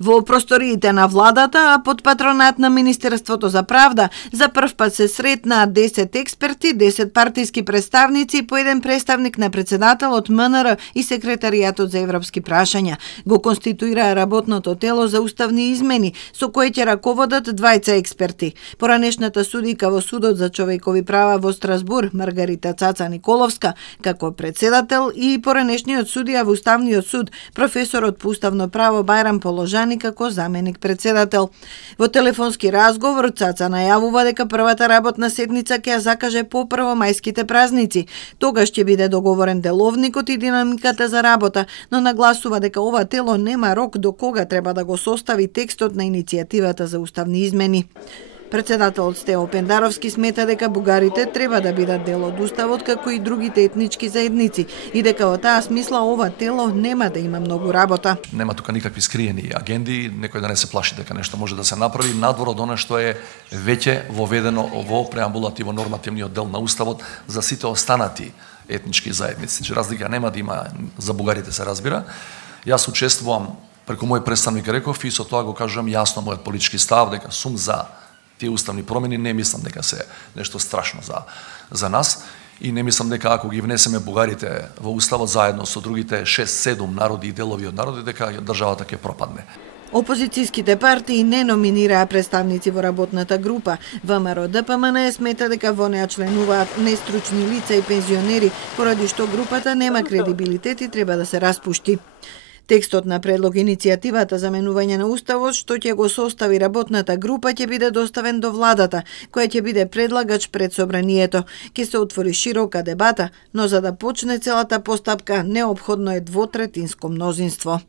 Во просториите на владата, а под патронат на Министерството за правда, за прв пат се сретнаа 10 експерти, 10 партиски представници и по еден представник на председателот МНР и секретаријатот за европски прашања. Го конституираа работното тело за уставни измени, со кое ќе раководат двајца експерти. Поранешната судика во Судот за човекови права во Страсбур, Маргарита Цаца Николовска, како председател, и поранешниот судија во Уставниот суд, професорот по уставно право Бајрам Положани како заменик председател. Во телефонски разговор Цаца најавува дека првата работна седница ќе ја закаже по првомајските празници. Тогаш ќе биде договорен деловникот и динамиката за работа, но нагласува дека ова тело нема рок до кога треба да го состави текстот на иницијативата за уставни измени. Председателот Стево Пендаровски смета дека бугарите треба да бидат дел од уставот како и другите етнички заедници и дека во таа смисла ова тело нема да има многу работа. Нема тука никакви скриени агенди, некој да не се плаши дека нешто може да се направи надвор од она што е веќе воведено во преамбулата и во нормативниот дел на уставот за сите останати етнички заедници. Че разлика нема да има, за бугарите се разбира. Јас учествувам преку мој представник реков и со тоа го кажувам јасно мојот политички став дека сум за тие уставни промени, не мислам дека се нешто страшно за нас и не мислам дека ако ги внесеме бугарите во уставот заедно со другите 6-7 народи и делови од народи, дека државата ќе пропадне. Опозицијските партии не номинираа представници во работната група. ВМРО ДПМН смета дека во неа членуваат нестручни лица и пензионери, поради што групата нема кредибилитет и треба да се распушти. Текстот на предлог иницијативата за менување на уставот што ќе го состави работната група ќе биде доставен до владата, која ќе биде предлагач пред собранието. Ќе се отвори широка дебата, но за да почне целата постапка неопходно е двотретинско мнозинство.